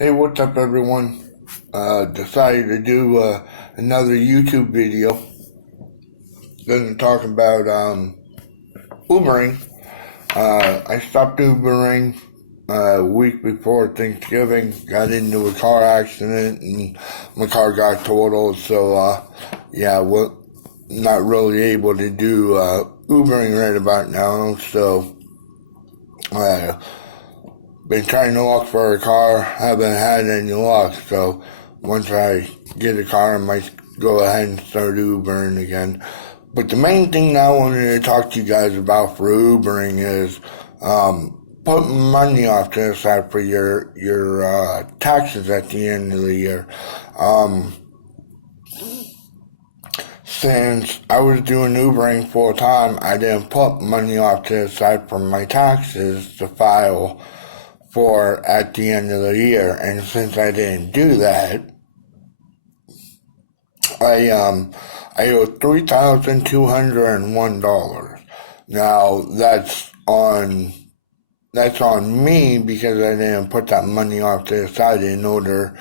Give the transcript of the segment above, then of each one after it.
Hey, what's up, everyone? Decided to do another YouTube video. Going to talk about Ubering. I stopped Ubering a week before Thanksgiving. Got into a car accident and my car got totaled. So, well, not really able to do Ubering right about now. So, been trying to look for a car, haven't had any luck, so once I get a car, I might go ahead and start Ubering again. But the main thing that I wanted to talk to you guys about for Ubering is putting money off to the side for your taxes at the end of the year. Since I was doing Ubering full time, I didn't put money off to the side for my taxes to file for at the end of the year, and since I didn't do that, I owe $3,201. Now that's on me because I didn't put that money off to the side in order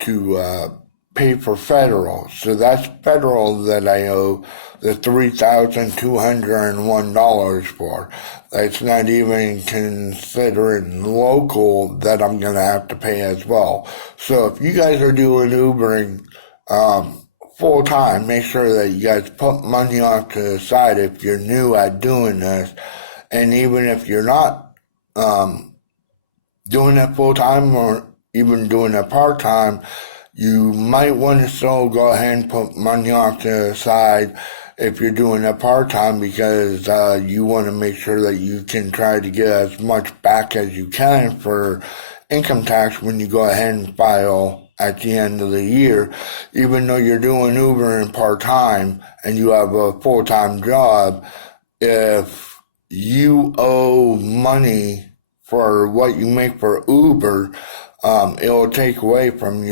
to pay for federal. So that's federal that I owe the $3,201 for. That's not even considering local that I'm going to have to pay as well. So if you guys are doing Ubering full time, make sure that you guys put money off to the side if you're new at doing this. And even if you're not doing it full time or even doing it part time, you might want to still go ahead and put money off to the side if you're doing it part-time because you want to make sure that you can try to get as much back as you can for income tax when you go ahead and file at the end of the year. Even though you're doing Uber part-time and you have a full-time job, if you owe money for what you make for Uber, it will take away from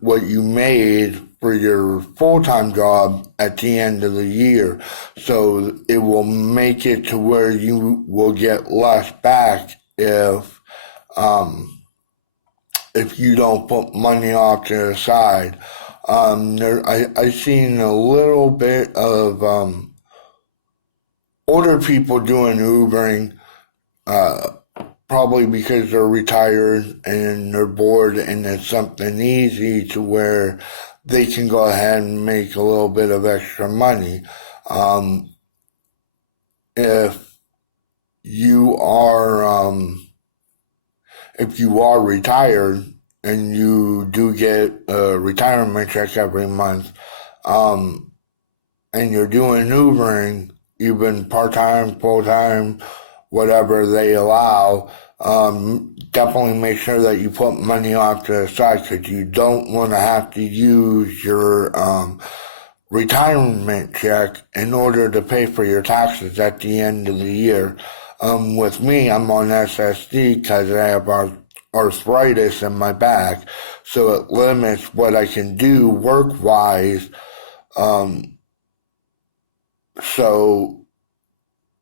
what you made for your full-time job at the end of the year. So it will make it to where you will get less back if you don't put money off to the side. I've seen a little bit of older people doing Ubering, probably because they're retired and they're bored and it's something easy to where they can go ahead and make a little bit of extra money. If you are retired and you do get a retirement check every month, and you're doing Ubering, even part-time, full-time, whatever they allow, definitely make sure that you put money off to the side because you don't want to have to use your retirement check in order to pay for your taxes at the end of the year. With me, I'm on SSD because I have arthritis in my back, so it limits what I can do work-wise. So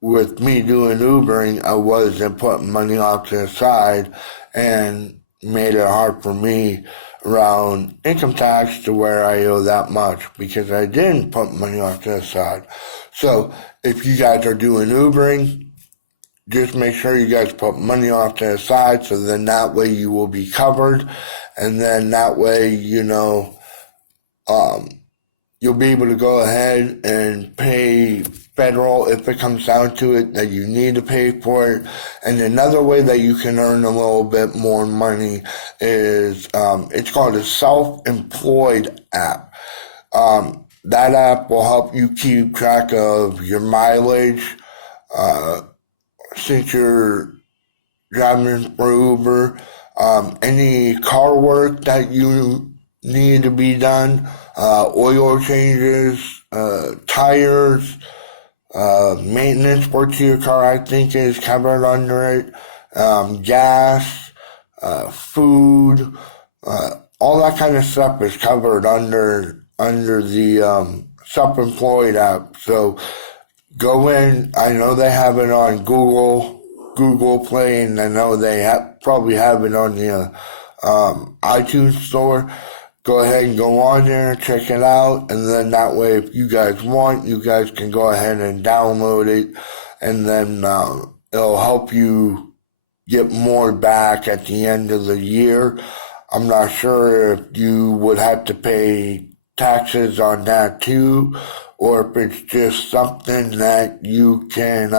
with me doing Ubering, I wasn't putting money off to the side and made it hard for me around income tax to where I owe that much because I didn't put money off to the side. So if you guys are doing Ubering, just make sure you guys put money off to the side so then that way you will be covered, and then that way, you'll be able to go ahead and pay federal if it comes down to it that you need to pay for it. And another way that you can earn a little bit more money is it's called a self-employed app. That app will help you keep track of your mileage since you're driving for Uber, any car work that you need to be done, oil changes, tires, maintenance work to your car, I think is covered under it, gas, food, all that kind of stuff is covered under the self-employed app. So go in. I know they have it on Google Play, and I know they probably have it on the iTunes store. Go ahead and go on there, check it out, and then that way, if you guys want, you guys can go ahead and download it, and then it'll help you get more back at the end of the year. I'm not sure if you would have to pay taxes on that too, or if it's just something that you can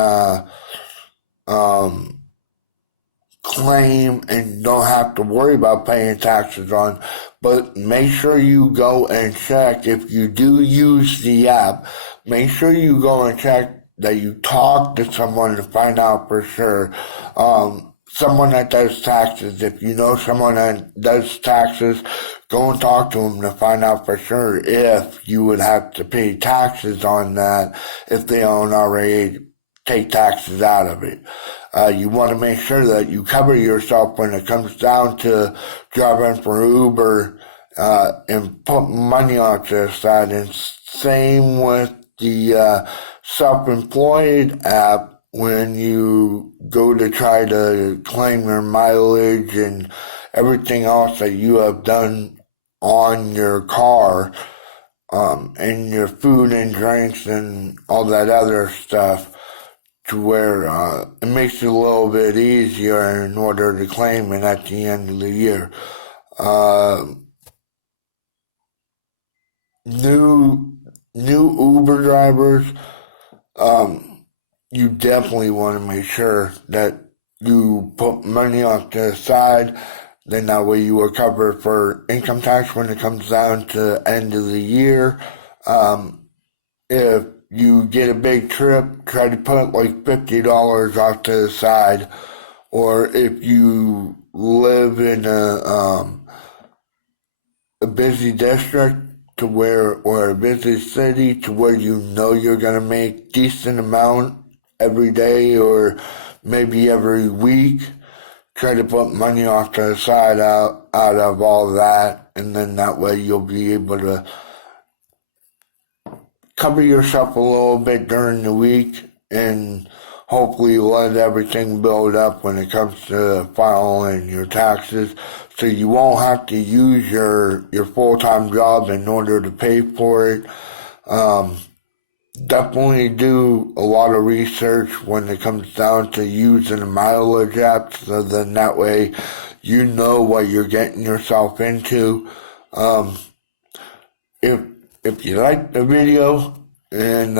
claim and don't have to worry about paying taxes on. But make sure you go and check. If you do use the app, make sure you go and check that you talk to someone to find out for sure. Someone that does taxes, if you know someone that does taxes, go and talk to them to find out for sure if you would have to pay taxes on that if they don't already take taxes out of it. You want to make sure that you cover yourself when it comes down to driving for Uber and put money onto the side. And same with the self-employed app. When you go to try to claim your mileage and everything else that you have done on your car, and your food and drinks and all that other stuff, to where it makes it a little bit easier in order to claim it at the end of the year. New Uber drivers, you definitely want to make sure that you put money on the side. Then that way you are covered for income tax when it comes down to end of the year. If you get a big trip, try to put like $50 off to the side. Or if you live in a busy district to where, or a busy city to where you know you're going to make decent amount every day or maybe every week, try to put money off to the side out of all that, and then that way you'll be able to cover yourself a little bit during the week and hopefully let everything build up when it comes to filing your taxes, so you won't have to use your full-time job in order to pay for it. Definitely do a lot of research when it comes down to using a mileage app, so then that way you know what you're getting yourself into. If you like the video and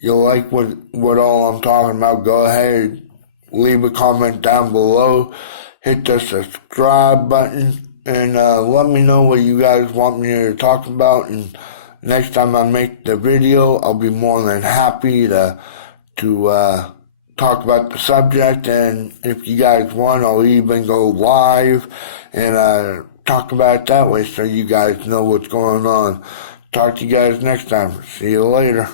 you like what all I'm talking about, go ahead, leave a comment down below, hit the subscribe button, and let me know what you guys want me to talk about. And next time I make the video, I'll be more than happy to talk about the subject. And if you guys want, I'll even go live and talk about it that way so you guys know what's going on. Talk to you guys next time. See you later.